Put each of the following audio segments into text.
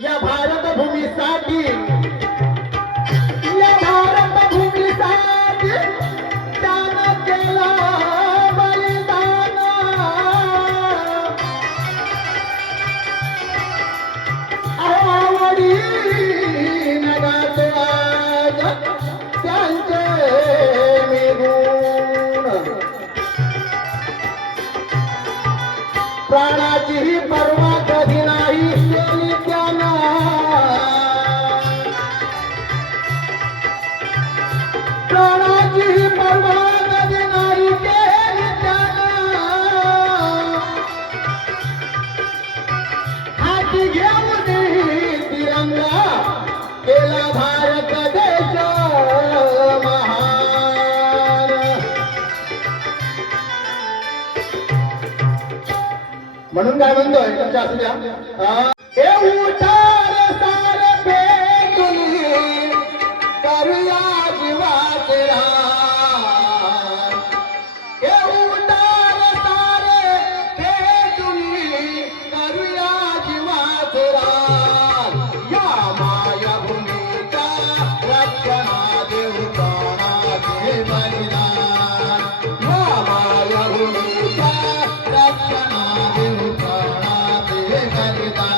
या भारत भूमीसाठी या भारत भूमीसाठी दान केलं बलिदान आवडी नगातो आज त्यांचे मी गुण प्राणाची पर्वा कधी नाही केली त्यांना प्राणाची पर्वा कधी नाही केली त्यांना हाती घेऊन तिरंगा केला भारत देश महान म्हणून काय म्हणतोय तुमच्या असू द्या हे उठार सारे पेटून करूया जीवाचे रान हे उठार सारे पेटून करूया जीवाचे रान या मायभूमीच्या रक्षणा देऊ प्राणाचे बलिदान या मायभूमीच्या रक्षणा देऊ प्राणाचे बलिदान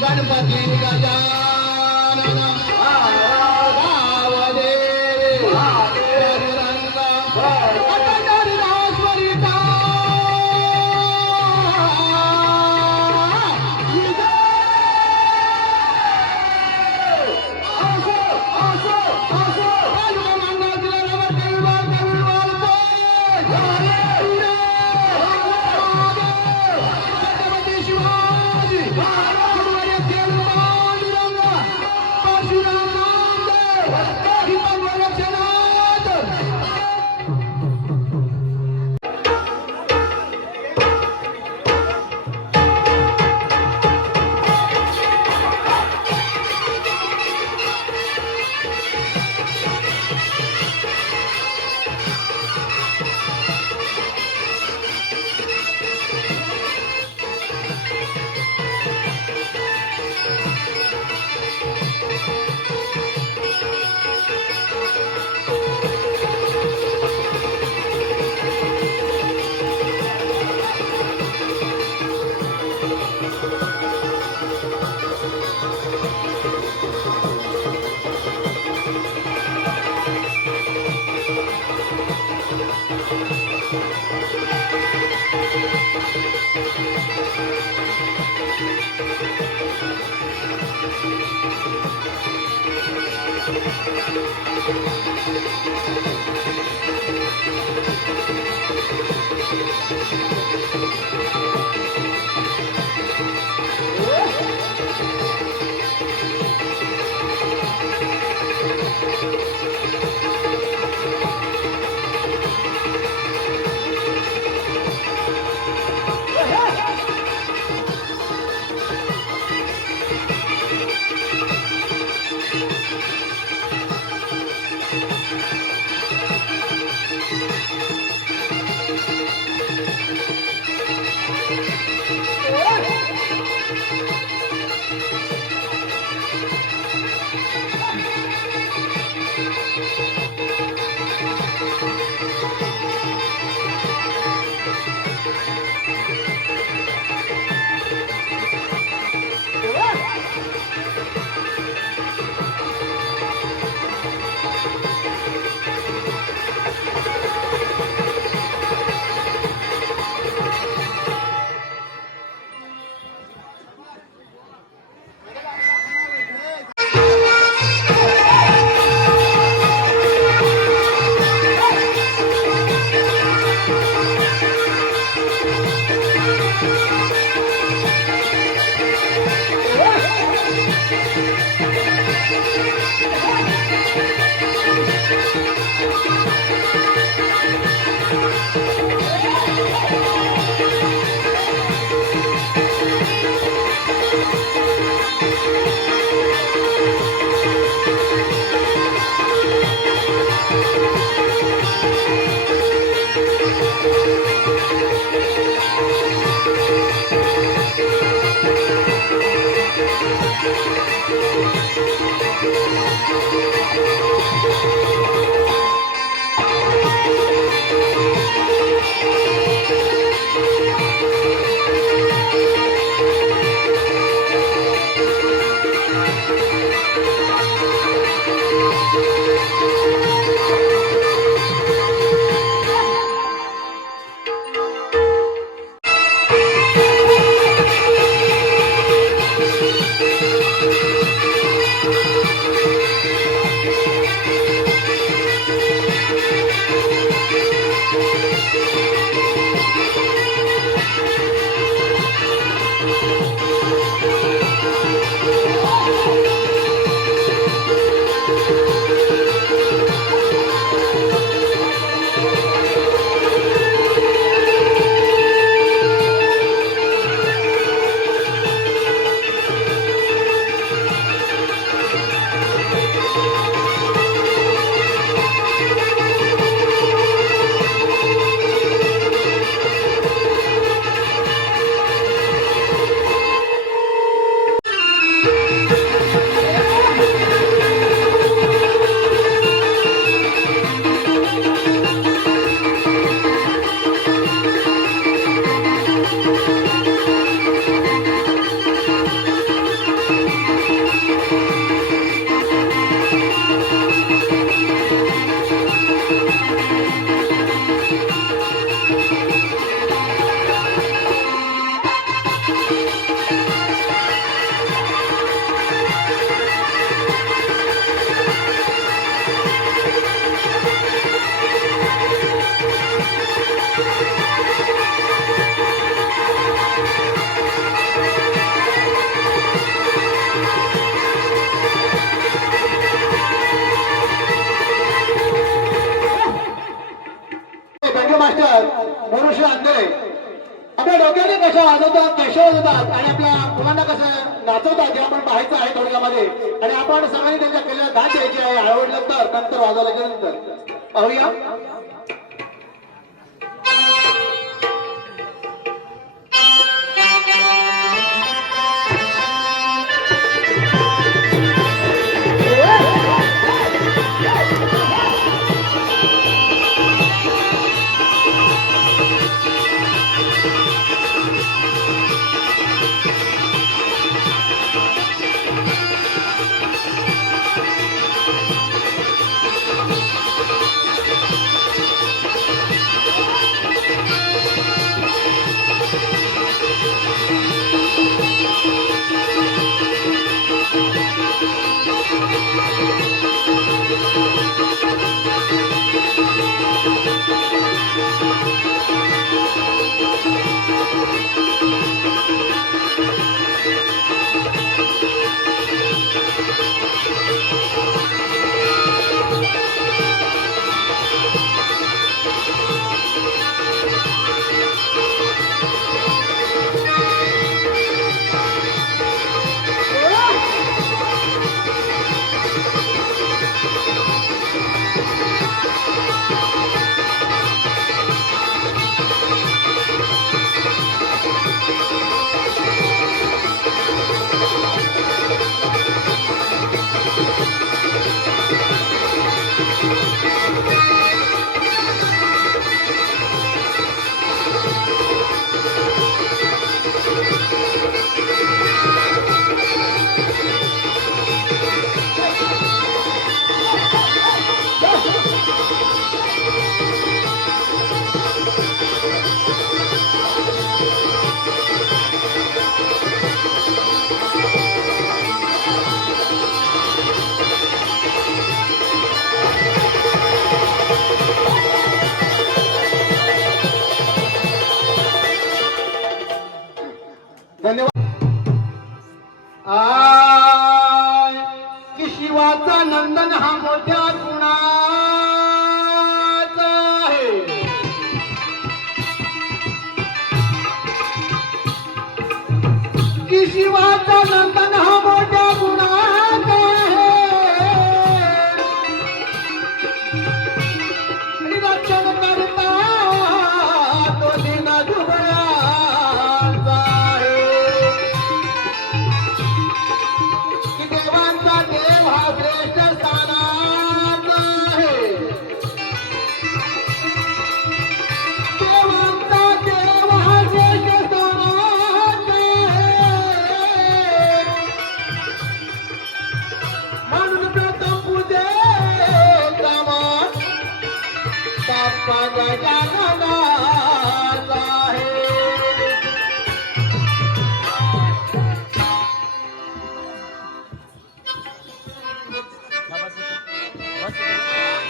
गणपती गजानन रावदेव चतुरंग अटलराजवरिता मास्टर मनुष्य अंधे आपल्या डोक्याने कशा वाजवतात कशा वाजवतात आणि आपल्या मुलांना कसं नाचवतात हे आपण पाहायचं आहे थोडक्यामध्ये आणि आपण सगळ्यांनी त्यांच्या केलेल्या दान द्यायची आहे आवडलं तर नंतर वाजवलं नंतर पाहूया. धन्यवाद. की शिवाचा नंदन हा मोठ्या गुणाचा आहे. की शिवाचा नंदन हा मोठ्या गुणाचा आहे. आणि रक्षण करता तो दिन जुबळा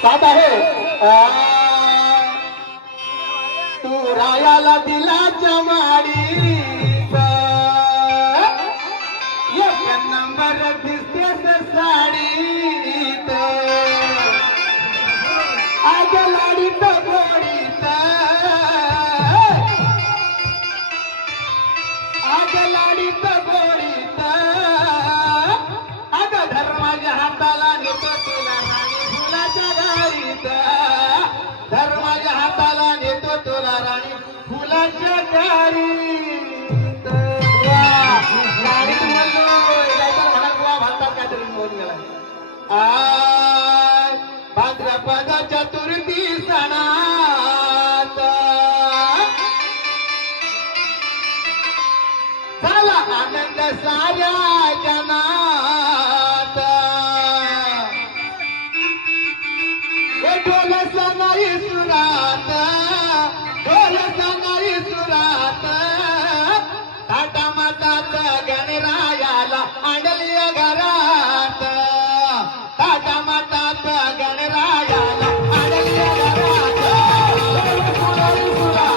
साथ आहे. तू रायाला दिला जमाडीत एक नंबर दिसतेस साडीत आज लाडीत गोडीत आज लाडीत गोडीत अग धर्माच्या हाताला नेतो तुला राणी फुलाच्या गाडीत धर्माच्या हाताला नेतो तुला राणी फुलाच्या गाडीत. गाडीत म्हणलो म्हणत बुवा म्हणतात काहीतरी बोल गेला. आज भाद्रपद चतुर्थी सणात झाला आनंद साऱ्या जनात. ढोल सनाई सुरात ढोल सनाई सुरात टाटा मातात गणरायाला आणली घरात टाटा मातात गणरायाला आणली घरात. ढोल सनाई सुरात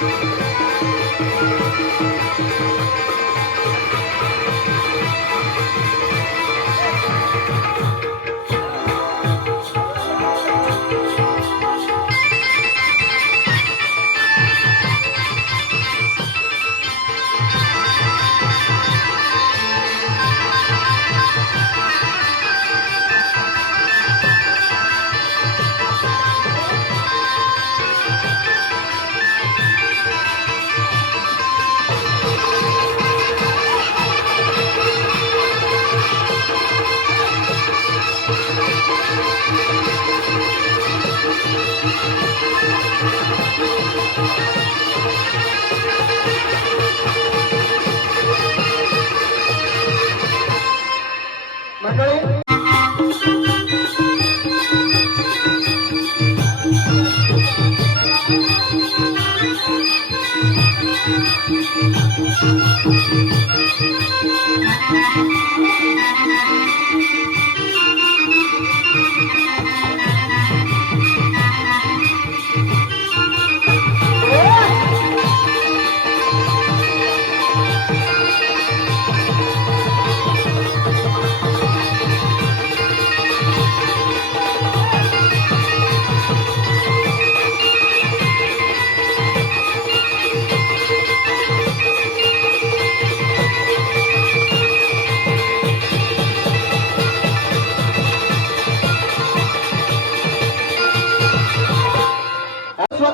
मंडळी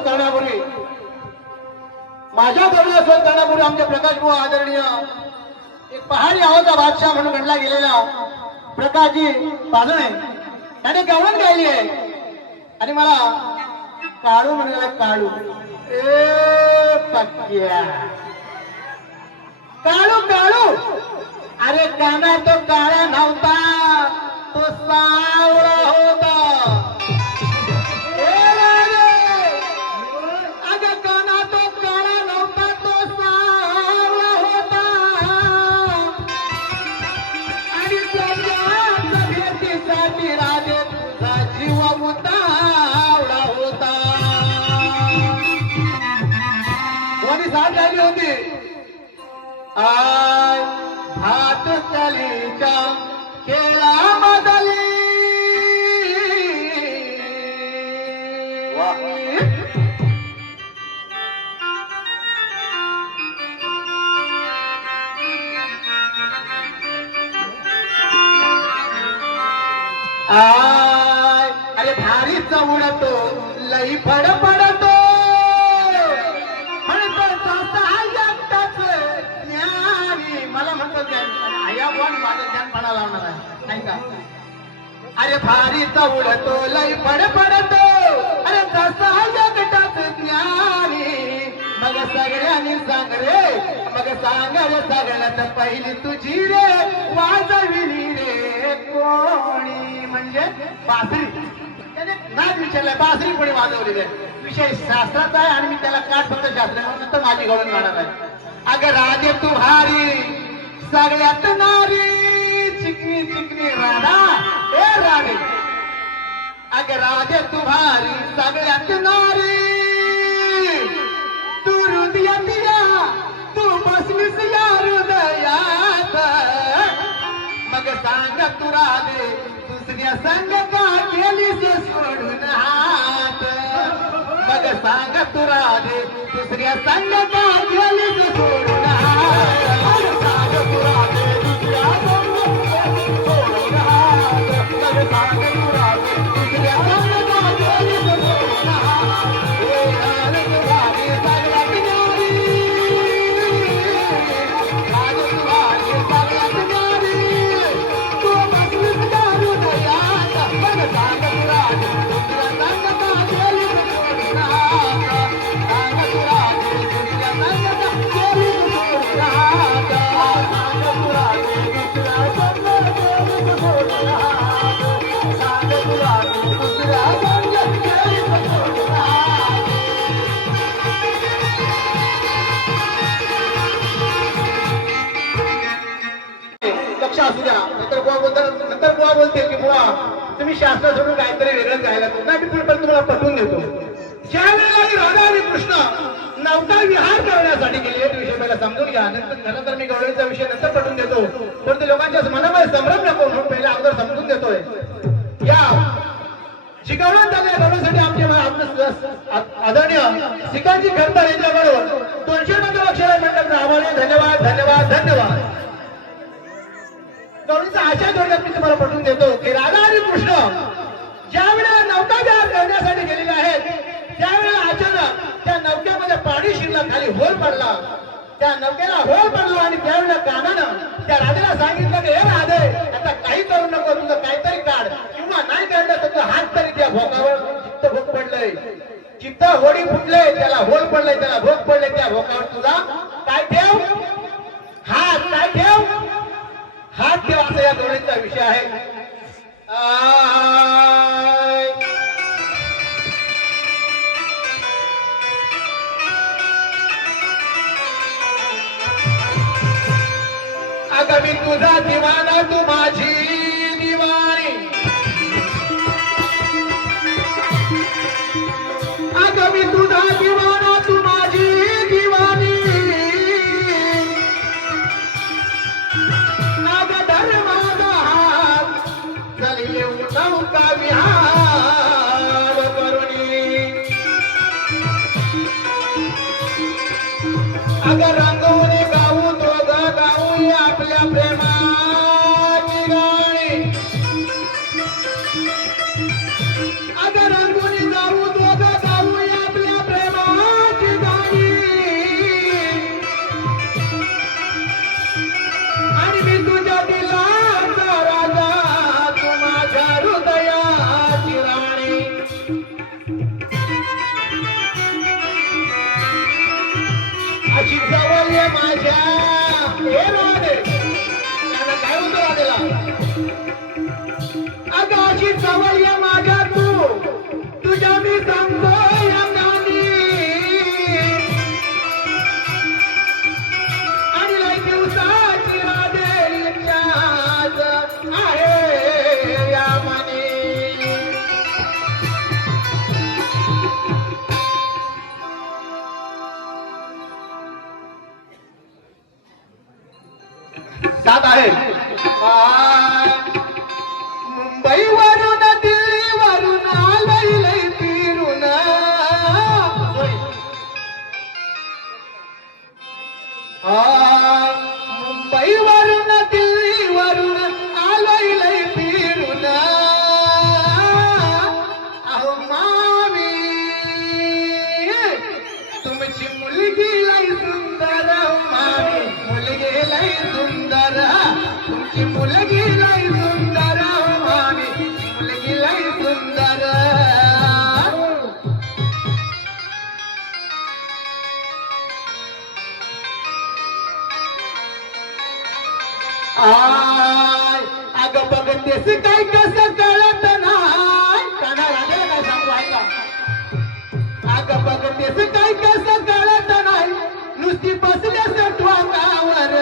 करण्यापूर्वी माझ्या कविता स्वत करण्यापूर्वी आमचे प्रकाश भाऊ आदरणीय एक पहाडी आवाजा बादशाह म्हणून गणला गेलेला प्रकाशजी पाजणे त्याने गवळण गायली आहे आणि मला काळू म्हणाला काळू ए पक्क्या काळू काळू अरे काना तो काळा नव्हता तो सावळा होता होती आय भात कलीच्या खेळामधली आय अरे भारी चवडतो लई फड पडतो मला म्हणतो आया पण माझं ध्यान पडा लावणार आहे नाही का अरे भारी चवडतो लई फड पडतो अरे जसा जगटात ज्ञानी मग सगळ्यांनी सांग रे मग सांग रे सगळ्यात पहिली तुझी रे वाजविली रे कोणी म्हणजे बासरी त्याने नाच विचारलाय बासरी कोणी वाजवलेली आहे विषय शास्त्राचा आहे आणि मी त्याला काट फक्त शास्त्र माझी गवळण गाणार आहे अगं राजे तू भारी सगळ्यात नारी चिकनी चिकनी राधा ए राधे अगं राजे तू भारी सगळ्यात नारी तू हृदया दिया तू बसलीस या हृदयात मग सांग तू राधे दुसऱ्या संग का केलीस सोडून हात मग सांग तू राधे दुसऱ्या संग का केलीस सोडून हात सांग तू राधे दुसऱ्या संग सोडून हात मग सांग तू राधे दुसऱ्या संग का केलीस सोडून हात असू द्या नंतर बुवा बोलतील की बुवा तुम्ही शास्त्र सोडून काहीतरी वेगळंच गायला नाही पण तुम्हाला पटवून देतो ज्या वेळेला राधा आणि कृष्ण नौका विहार करण्यासाठी गेली आहे. विषय पहिला समजून घ्या. नंतर खरं तर मी गवळीचा विषय नंतर पटवून देतो, पण ते लोकांच्या मनामध्ये संभ्रम नको म्हणून पहिला अगोदर समजून देतोय. या शिकवण्यात आलेल्या गवळीसाठी आमचे आदरणीय सिकांजी खरतर यांच्याकडून 200 नंतर अक्षर मंडळ आम्हाला धन्यवाद धन्यवाद धन्यवाद. गवळीचा आशा थोडक्यात मी तुम्हाला पटवून देतो की राधा आणि कृष्ण ज्या वेळेला नौका विहार करण्यासाठी गेलेले आहेत, त्यावेळेला अचानक त्या नौक्यामध्ये पाणी शिरलं, खाली होल पडला. त्या नौकेला होल पडला आणि त्यावेळेला कानानं त्या राधेला सांगितलं की हे राधे, आता काही करू नको, तुझं काहीतरी काढ, किंवा नाही काढलं तर तुझा हात तरी त्या भोकावर चित्त भोग पडलंय, चित्त होडी फुटले, त्याला होल पडलंय, त्याला भोग पडले, त्या भोकावर तुझा काय ठेव, हात काय ठेव, हात ठेव, असा या गवळीचा विषय आहे. अगं मी तुझा दिवाना, तू माझी दिवाणी, अगं मी तुझा दिवाना, तू माझी दिवाणी, अगं धर्माचा हात चल येऊ नौका विहार करुणी, अगं रंगवणे गाऊ दोघं गाऊ आपल्या प्रेमाची गाणी, अगं रंगवणे गाऊ दोघं गाऊ आपल्या प्रेमाची गाणी, आणि मी तुझ्या दिलाचा राजा, तू माझ्या हृदयाची राणी. अशी जवळ ये माझ्या हे राधे, त्याला काय होतं राधेला, अगं अशी जवळ ये माझ्या तू, तुझ्या मी सांगतो या गाणी, आणि लय दिवसाची राधे इच्छाच आहे या मनी. सात आहे. मुंबईवरून दिल्लीवरून आलंय लय फिरून, मुंबईवरून दिल्लीवरून आलंय लय फिरून, अहो मामी तुमची मुलगी लय सुंदर, मामी मुलगी लय सुंदर, तुमची मुलगी लय सुंदर, मामी मुलगी लय सुंदर. आय अगं बघतेस काय कसं कळत नाही, काना राधेला काय सांगू ऐका, अगं बघतेस काय कसं कळत नाही, नुसती बसल्यास ठोकावर,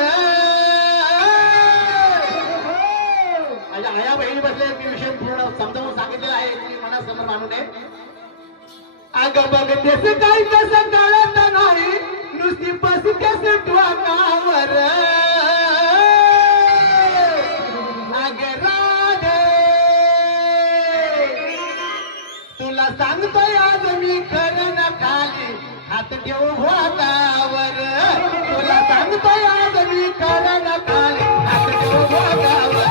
माझ्या आया बहिणी बसले, मी विषय पूर्ण समजावून सांगितलेला आहे, मी मनासमोर मानू नये. अगं बघतेस काय कसं कळत नाही, नुसती बसल्यास ठोकावर, अगं राधे तुला सांगतोय आज मी खरं ना खाली हात ठेवू भोगावर, तुला सांगतोय आज मी खरं ना खाली हात ठेवू भोगावर,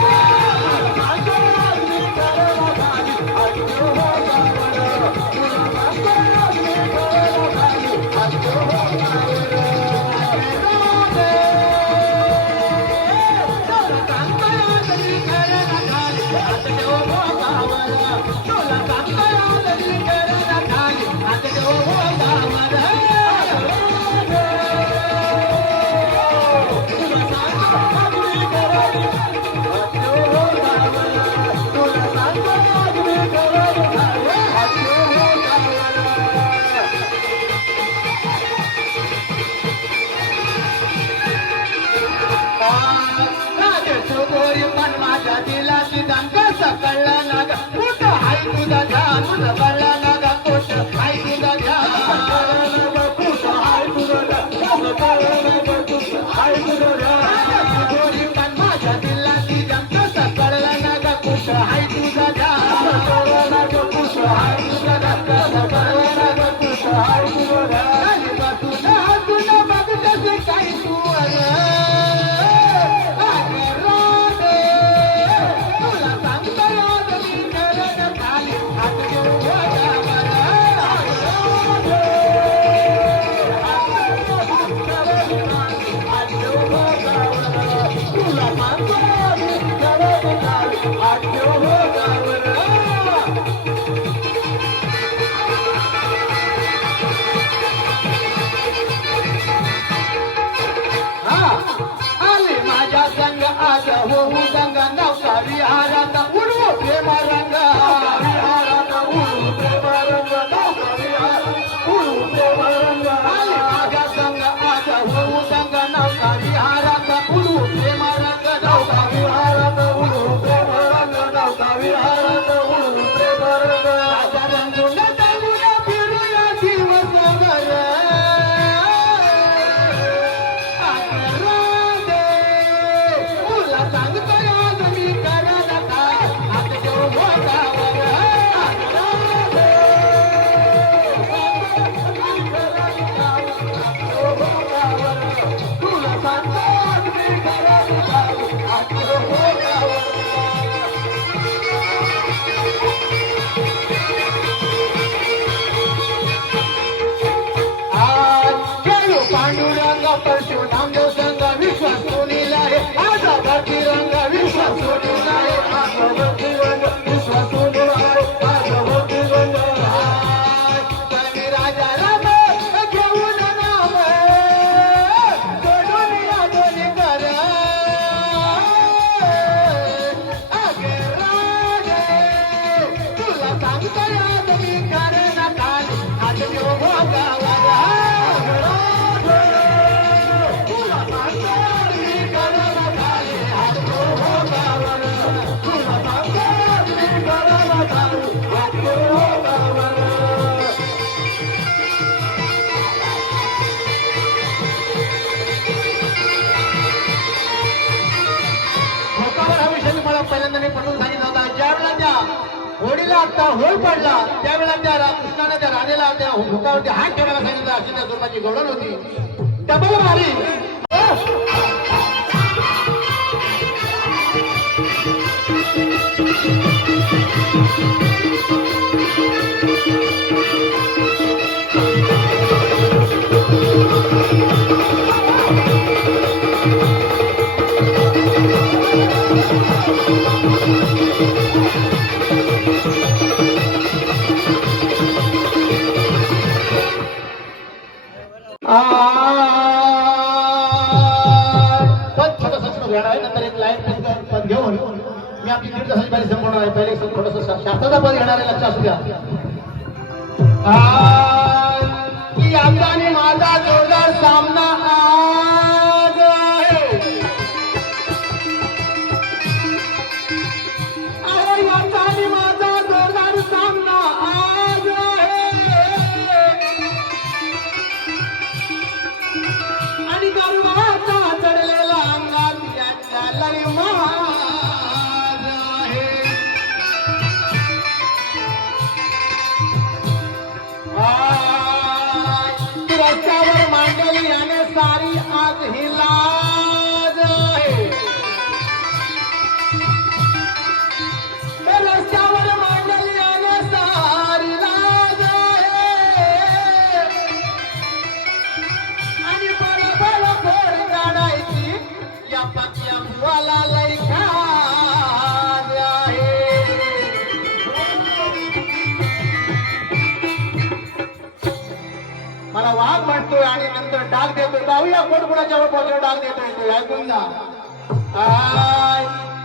कळलं ना ग कुठं हाय तुझा ध्यान, कळलं ना ग कुठं हाय तुझा ध्यान, कुठं हाय आता होळ पडला त्यावेळेला त्या कृष्णाने त्या राणीला त्या हुकावरती हात ठेवायला सांगितलं अशी त्या दुर्गाची गवळण होती डबल मारी नंतर एक लाईन पद घेऊन मी आपली दीड तासाची बारी संपवणार आहे. पहिले थोडस शास्त्राचा पद घेणार आहे, लक्ष असू द्या. की आमचा आणि माझा जोरदार सामना आज आहे. आमचा आणि माझा जोरदार सामना आज आहे. आणि गर्वाचा चढलेला अंगात याच्या लयमाज आहे. रस्त्यावर मांडली याने सारी आज ही लाज आहे. रस्त्यावर मांडली याने सारी लाज आहे. आणि बरोबर फोड काढायची या पक्या बुवाला लय खाज आहे. मला वाघ म्हणतोय आणि नंतर डाग देतोय. पाहूया कोण कोणाच्या पोटावर डाग देतोय तो ऐकून जा.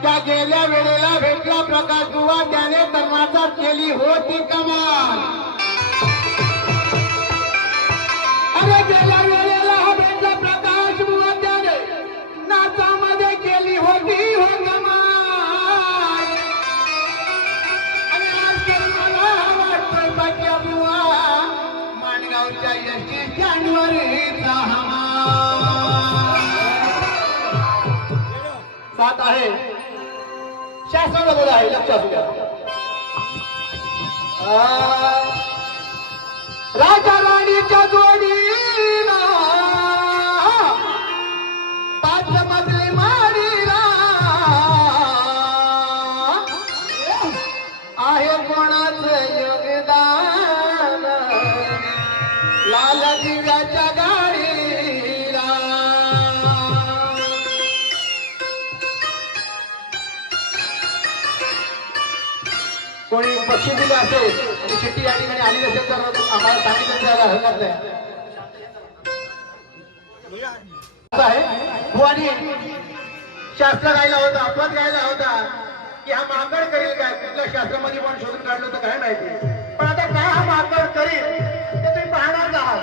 त्या गेल्या वेळेला भेटला प्रकाश बुवा, त्याने तरुणाचा केली होती कमाल. अरे गेल्या वेळेला भेटला प्रकाश बुवा, त्याने नाचामध्ये केली होती हो कमाल. आणि आज मला वाटतोय बाक्या बुवा माणगावच्या यशी जानेवारीचा हमाल. साथ आहे शास्त्राला बोला आहे, लक्ष असू द्या. राजा राणीच्या जोडीला पाच मजली माडीला आहे कोणाचं योगदान लाल दिव्याच्या गाडीला. कोणी बक्षीस दिलं असेल आणि चिठ्ठी या ठिकाणी आली नसेल तर आम्हाला सांगितलं जायला हरकत नाही. बुवानी शास्त्र गायला होता, पद गायला होता की हा माकड करेल काय, कुठल्या शास्त्रामध्ये पण शोधून काढलं तर काय माहिती. पण आता काय हा माकड करेल ते तुम्ही पाहणार आहात.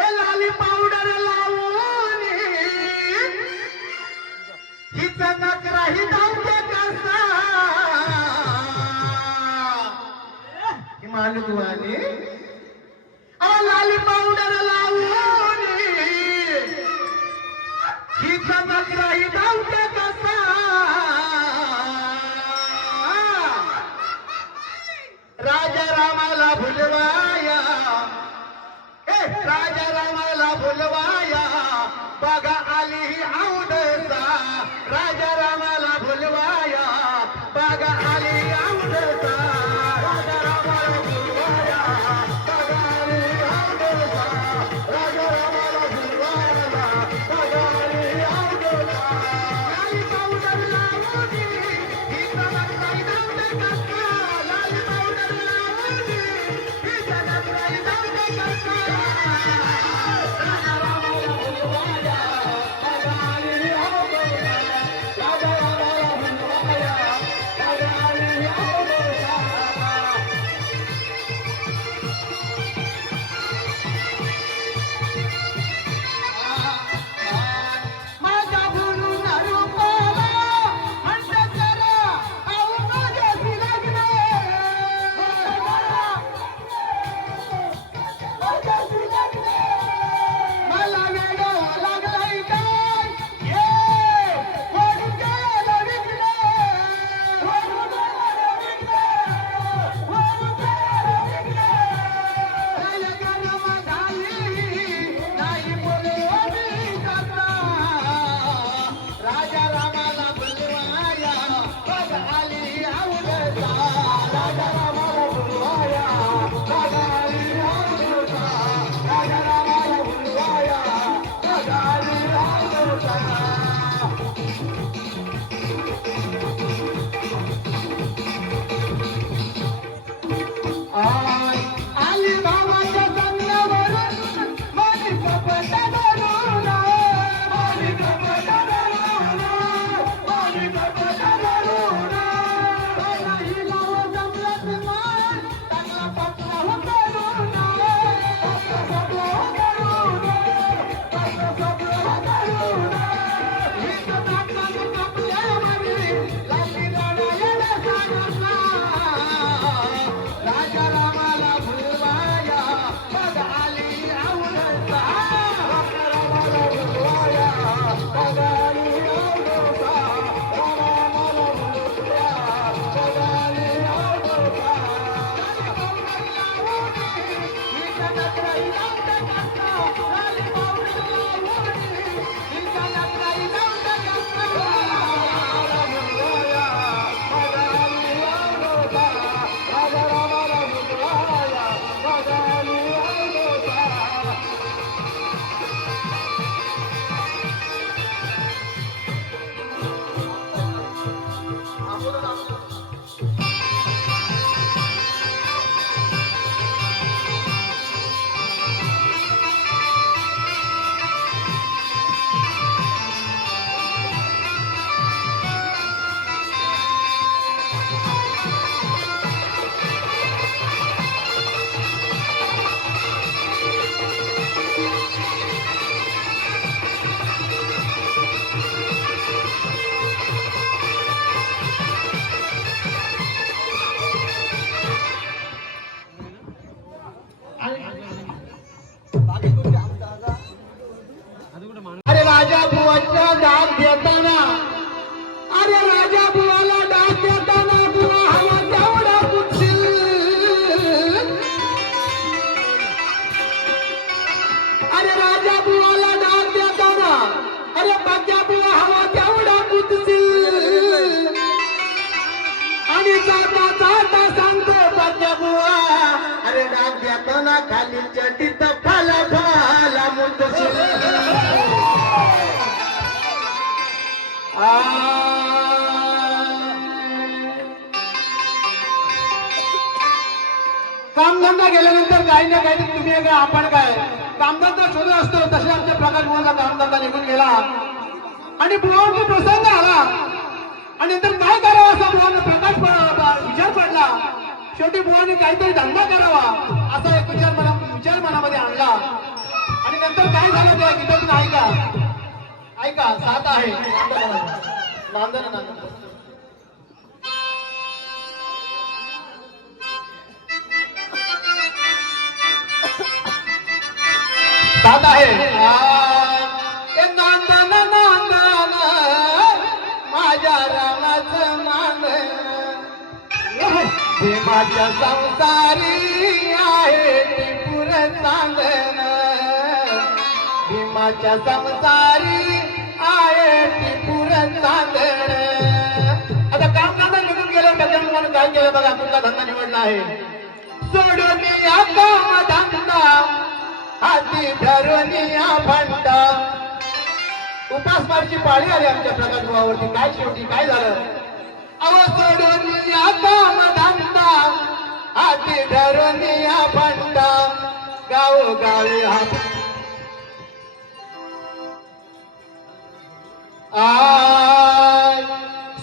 हे लाली पावडर लावून हिचा नकरा ही धावते कसा मालुवाने लाली पावडर लावून हिचा नकरा ही धावते कसा राजा रामाला भुलवाया, राजा रामाला भुलवाया बघा आली ही औदसा. राजा रामाला भुलवाया बघा आली औदसा. राजा रामाला भुलवाया बघा आली औदसा. राजा रामाला भुलवाया बघा आली औदसा. लाली पावडर लावून हिचा नकरा धावते कसा. लाली पावडर लावून हिचा नकरा धावते कसा. राजा रामाला भुलवाया बघा आली औदसा. राजा रामाला भुलवाया बघा आली औदसा. माझा गुरु नरुपाला म्हणत जरा आऊ माझ्याशी लग्न. मला वेडो लागलाय काय ये पडून गेलं विघ्न. पडून गेलं विघ्न. पडून गेलं विघ्न. गरम झाली नाही बोलवली जाता. राजा रामाला बोलवाया बघ आली औदसा. राजा रामाला बोलवाया बघ आली औदसा. राजा रामाला बोलवाया बघ आली औदसा. आली भावाच्या संगवरून माझी कपट धरून. माझी कपट धरून. माझी कपट धरून. काही गाव जमलंच मान चांगला पटला हो करून. पटला सगळं हो करून. पटला सगळं हो करून. हिचं नाकानं कापल्यामध्ये लाली लढायला सांगता. राजा रामाला भुलवाया बघ आली औदसा. राजा रामाला भुलवाया बघ आली औदसा. रामाला भुलवाया बघ आली औदसा. लाली पावडर लावून हिचा नकरा ही धावते कसा. लाली पावडर लावून हिचा नकरा ही धावते कसा. रामाला भुलवाया बघ आली औदसा. राजा रामाला भुलवाया बघ आली औदसा. अरे राजा बुवाच्या दाग अरे राजा बुवाला डाक देताना अरे बच्चा बुवा हवा तेवढा कुदसील आणि जाता जाता सांगतो बच्चा बुवा अरे डाक देताना खाली चटीत फाला फाला मुदसील कामधंदा गेल्यानंतर काही ना काही तुम्ही काय आपण काय कामधंदा शोधत असतो तसे आमच्या प्रकाश बुवाचा कामधंदा निघून गेला आणि बुवांचा प्रसंग आला आणि नंतर काय करावं असा बुवांना प्रकाश विचार पडला. शेवटी बुवाने काहीतरी धंदा करावा असा एक विचार मनामध्ये आणला आणि नंतर काय झालं त्या गीतातून ऐका साथ आहे नांदन साथ आहे नांदन नांदन माझ्या रामाचं नांदन भीमाच्या संसारी आहे त्रिपुर चांदन भीमाच्या संसारी आहे त्रिपुर चांदन. आता काम धंदा निघून गेलं त्याच्यामुळे काय केलं बघा कुठला धंदा निवडला आहे. सोडून या काम धंदा हाती धरून या भंडा. उपासमारची पाळी आली आमच्या प्रकाश भावावरती. काय शेवटी काय झालं अव सोडून या काम धंदा हाती धरून या भंडा गावोगावी हा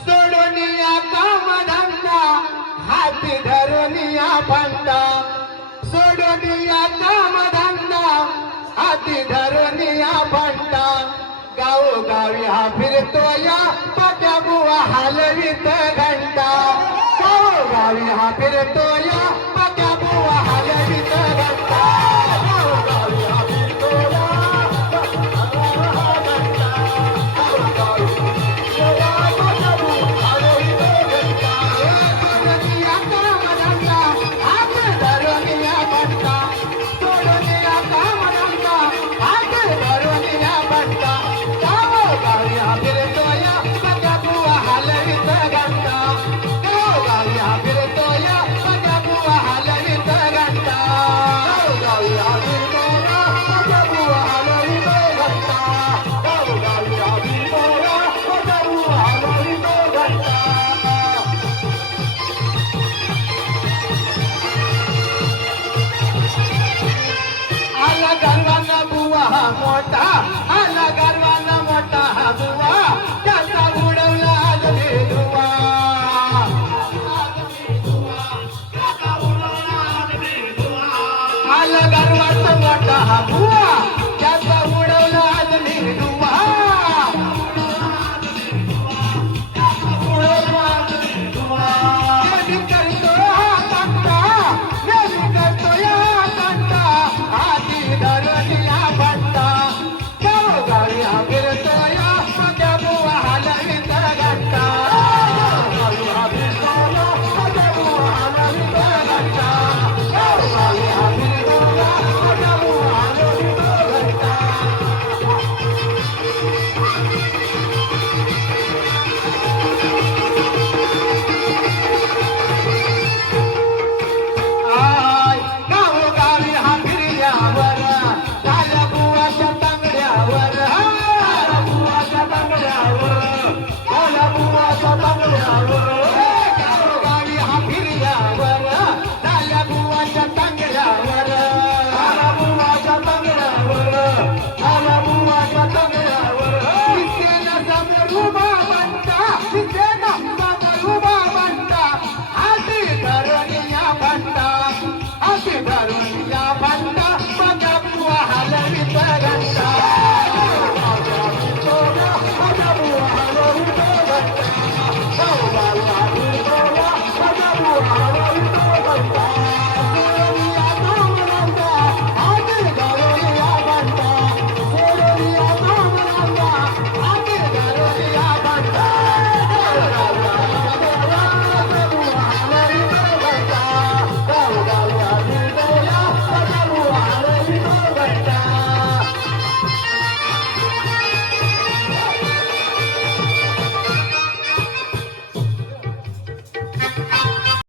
सोडून या काम धंदा हाती धरून या भंडा सोडून या काम धंदा हाती धरून या भंडा गावोगावी हा फिरतो या पाट्या बुवा हलवीत घंटा गावोगावी हा फिरतो